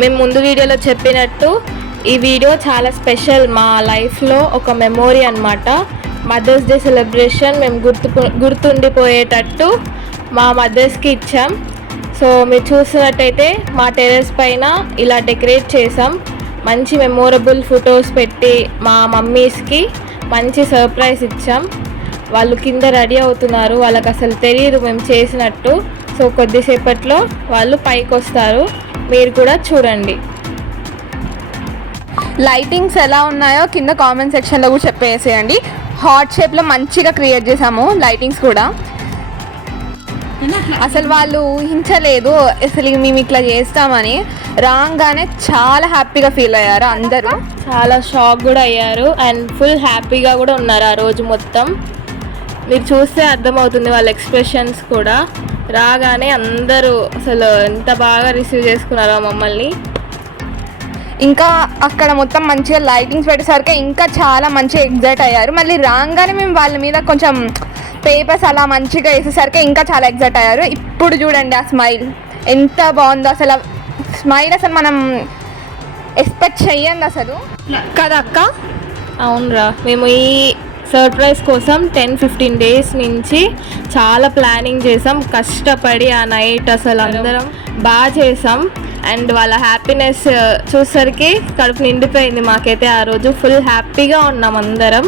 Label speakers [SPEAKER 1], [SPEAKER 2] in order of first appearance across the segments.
[SPEAKER 1] మేము ముందు వీడియోలో చెప్పినట్టు ఈ వీడియో చాలా స్పెషల్ మా లైఫ్లో ఒక మెమోరీ అన్నమాట. మదర్స్ డే సెలబ్రేషన్ మేము గుర్తు గుర్తుండిపోయేటట్టు మా మదర్స్కి ఇచ్చాం. సో మీరు చూసినట్టయితే మా టెరెస్ పైన ఇలా డెకరేట్ చేసాం. మంచి మెమోరబుల్ ఫొటోస్ పెట్టి మా మమ్మీస్కి మంచి సర్ప్రైజ్ ఇచ్చాం. వాళ్ళు కింద రెడీ అవుతున్నారు. వాళ్ళకి అసలు తెలియదు మేము చేసినట్టు. సో కొద్దిసేపట్లో వాళ్ళు పైకి వస్తారు మీరు కూడా చూడండి.
[SPEAKER 2] లైటింగ్స్ ఎలా ఉన్నాయో కింద కామెంట్ సెక్షన్లో కూడా చెప్పేసేయండి. హార్ట్ షేప్లో మంచిగా క్రియేట్ చేసాము లైటింగ్స్ కూడా. అసలు వాళ్ళు ఊహించలేదు అసలు మేము ఇట్లా చేస్తామని. రాగానే చాలా హ్యాపీగా ఫీల్ అయ్యారు అందరూ.
[SPEAKER 1] చాలా షాక్ కూడా అయ్యారు. అండ్ ఫుల్ హ్యాపీగా కూడా ఉన్నారు ఆ రోజు మొత్తం. మీరు చూస్తే అర్థమవుతుంది వాళ్ళ ఎక్స్ప్రెషన్స్ కూడా. రాగానే అందరూ అసలు ఎంత బాగా రిసీవ్ చేసుకున్నారో మమ్మల్ని.
[SPEAKER 2] ఇంకా అక్కడ మొత్తం మంచిగా లైటింగ్స్ పెట్టేసరికి ఇంకా చాలా మంచిగా ఎగ్జైట్ అయ్యారు. మళ్ళీ రాగానే మేము వాళ్ళ మీద కొంచెం పేపర్స్ అలా మంచిగా వేసేసరికి ఇంకా చాలా ఎగ్జైట్ అయ్యారు. ఇప్పుడు చూడండి ఆ స్మైల్ ఎంత బాగుందో అసలు. స్మైల్ అసలు మనం ఎక్స్పెక్ట్ చెయ్యండి అసలు. కదా అక్క
[SPEAKER 1] అవునరా. మేము ఈ సర్ప్రైజ్ కోసం టెన్ ఫిఫ్టీన్ డేస్ నుంచి చాలా ప్లానింగ్ చేసాం. కష్టపడి ఆ నైట్ అసలు అందరం బాగా చేసాం. అండ్ వాళ్ళ హ్యాపీనెస్ చూసరికి కడుపు నిండిపోయింది మాకైతే ఆ రోజు. ఫుల్ హ్యాపీగా ఉన్నాం అందరం.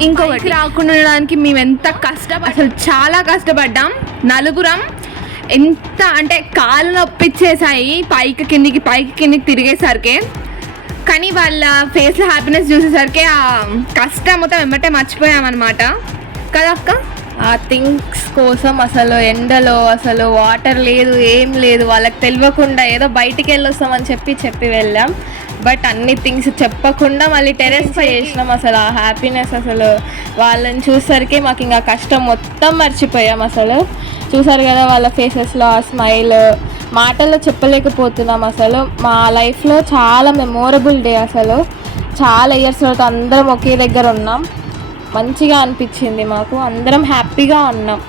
[SPEAKER 2] ఇంకొకటి రాకుండా ఉండడానికి మేము ఎంత కష్టపడి అసలు చాలా కష్టపడ్డాం. నలుగురం ఎంత అంటే కాళ్ళు నొప్పిచ్చేసాయి పైకి కిందికి పైకి కిందికి తిరిగేసరికి. కానీ వాళ్ళ ఫేస్లో హ్యాపీనెస్ చూసేసరికి ఆ కష్టం మొత్తం వెంబటే మర్చిపోయామన్నమాట. కదా అక్క?
[SPEAKER 1] ఆ థింగ్స్ కోసం అసలు ఎండలో అసలు వాటర్ లేదు ఏం లేదు వాళ్ళకి తెలియకుండా ఏదో బయటికి వెళ్ళొస్తామని చెప్పి చెప్పి వెళ్ళాం. బట్ అన్ని థింగ్స్ చెప్పకుండా మళ్ళీ టెరెస్ పై చేసినాం అసలు. ఆ హ్యాపీనెస్ అసలు వాళ్ళని చూసరికి మాకు ఇంకా కష్టం మొత్తం మర్చిపోయాం అసలు. చూసారు కదా వాళ్ళ ఫేసెస్లో ఆ స్మైల్ మాటల్లో చెప్పలేకపోతున్నాం అసలు. మా లైఫ్లో చాలా మెమోరబుల్ డే అసలు. చాలా ఇయర్స్ తర్వాత అందరం ఒకే దగ్గర ఉన్నాం. మంచిగా అనిపించింది మాకు. అందరం హ్యాపీగా ఉన్నాం.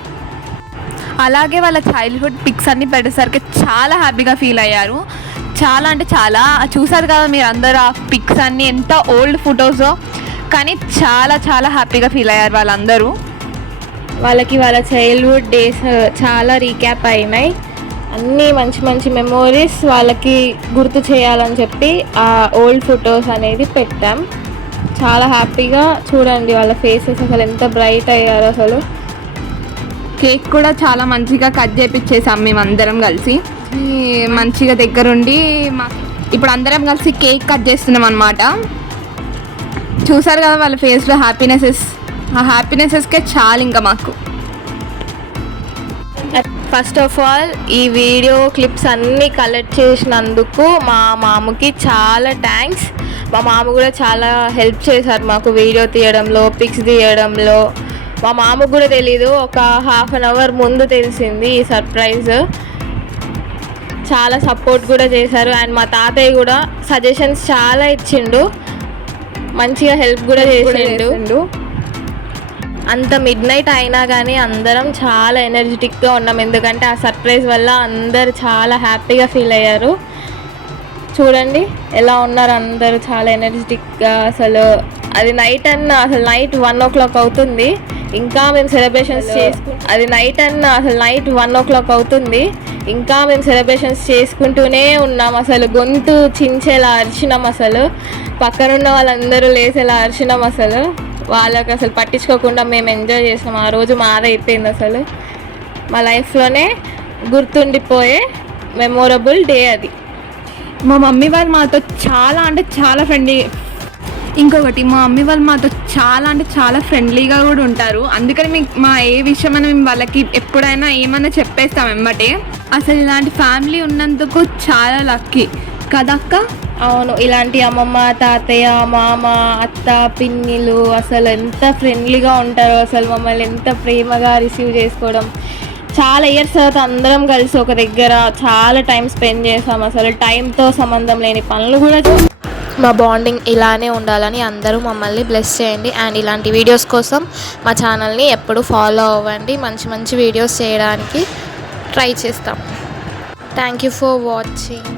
[SPEAKER 2] అలాగే వాళ్ళ చైల్డ్హుడ్ పిక్స్ అన్ని పెట్టేసరికి చాలా హ్యాపీగా ఫీల్ అయ్యారు. చాలా అంటే చాలా. చూసారు కదా మీరు అందరూ ఆ పిక్స్ అన్ని ఎంత ఓల్డ్ ఫొటోస్ కానీ చాలా చాలా హ్యాపీగా ఫీల్ అయ్యారు వాళ్ళందరూ.
[SPEAKER 1] వాళ్ళకి వాళ్ళ చైల్డ్హుడ్ డేస్ చాలా రీక్యాప్ అయినాయి. అన్నీ మంచి మంచి మెమోరీస్ వాళ్ళకి గుర్తు చేయాలని చెప్పి ఆ ఓల్డ్ ఫొటోస్ అనేది పెట్టాం. చాలా హ్యాపీగా చూడండి వాళ్ళ ఫేసెస్ అసలు ఎంత బ్రైట్ అయ్యారు అసలు.
[SPEAKER 2] కేక్ కూడా చాలా మంచిగా కట్ చేపించేసాం మేము అందరం కలిసి. మంచిగా దగ్గరుండి మా ఇప్పుడు అందరం కలిసి కేక్ కట్ చేస్తున్నాం అనమాట చూసారు కదా వాళ్ళ ఫేస్లో హ్యాపీనెసెస్ ఆ హ్యాపీనెసెస్కే చాలు ఇంకా మాకు.
[SPEAKER 1] ఫస్ట్ ఆఫ్ ఆల్ ఈ వీడియో క్లిప్స్ అన్నీ కలెక్ట్ చేసినందుకు మా మామకి చాలా థ్యాంక్స్ మా మామ కూడా చాలా హెల్ప్ చేశారు మాకు వీడియో తీయడంలో పిక్స్ తీయడంలో. మా మామకు కూడా తెలీదు ఒక హాఫ్ అన్ అవర్ ముందు తెలిసింది ఈ సర్ప్రైజ్ చాలా సపోర్ట్ కూడా చేశారు అండ్ మా తాతయ్య కూడా సజెషన్స్ చాలా ఇచ్చిండు. మంచిగా హెల్ప్ కూడా చేసిండు. అంత మిడ్ నైట్ అయినా కానీ అందరం చాలా ఎనర్జెటిక్గా ఉన్నాం. ఎందుకంటే ఆ సర్ప్రైజ్ వల్ల అందరు చాలా హ్యాపీగా ఫీల్ అయ్యారు. చూడండి ఎలా ఉన్నారు అందరూ చాలా ఎనర్జెటిక్గా అసలు. అది నైట్ అన్న అసలు నైట్ వన్ ఓ క్లాక్ అవుతుంది. ఇంకా మేము సెలబ్రేషన్స్ చేసుకు అది నైట్ అన్న అసలు నైట్ వన్ ఓ క్లాక్ అవుతుంది. ఇంకా మేము సెలబ్రేషన్స్ చేసుకుంటూనే ఉన్నాం. అసలు గొంతు చించేలా అరిచినాం అసలు. పక్కనున్న వాళ్ళందరూ లేసేలా అరిచినాం అసలు. వాళ్ళకి అసలు పట్టించుకోకుండా మేము ఎంజాయ్ చేసాం ఆ రోజు మాదే అయిపోయింది అసలు. మా లైఫ్లోనే గుర్తుండిపోయే మెమొరబుల్ డే అది.
[SPEAKER 2] మా మమ్మీ వాళ్ళు మాతో చాలా అంటే చాలా ఫ్రెండ్లీ ఇంకొకటి మా మమ్మీ వాళ్ళు మాతో చాలా అంటే చాలా ఫ్రెండ్లీగా కూడా ఉంటారు. అందుకని మీకు మా ఏ విషయమైనా మేము వాళ్ళకి ఎప్పుడైనా ఏమైనా చెప్పేస్తాం వెంబటే అసలు ఇలాంటి ఫ్యామిలీ ఉన్నందుకు చాలా లక్కీ కదక్క?
[SPEAKER 1] అవును ఇలాంటి అమ్మమ్మ తాతయ్య మామ అత్త పిన్నిలు అసలు ఎంత ఫ్రెండ్లీగా ఉంటారో అసలు మమ్మల్ని ఎంత ప్రేమగా రిసీవ్ చేసుకోవడం. చాలా ఇయర్స్ తర్వాత అందరం కలిసి ఒక దగ్గర చాలా టైం స్పెండ్ చేసాం. అసలు టైంతో సంబంధం లేని పనులు కూడా మా బాండింగ్ ఇలానే ఉండాలని అందరూ మమ్మల్ని బ్లెస్ చేయండి. అండ్ ఇలాంటి వీడియోస్ కోసం మా ఛానల్ని ఎప్పుడు ఫాలో అవ్వండి. మంచి మంచి వీడియోస్ చేయడానికి ట్రై చేస్తాం.
[SPEAKER 3] Thank you for watching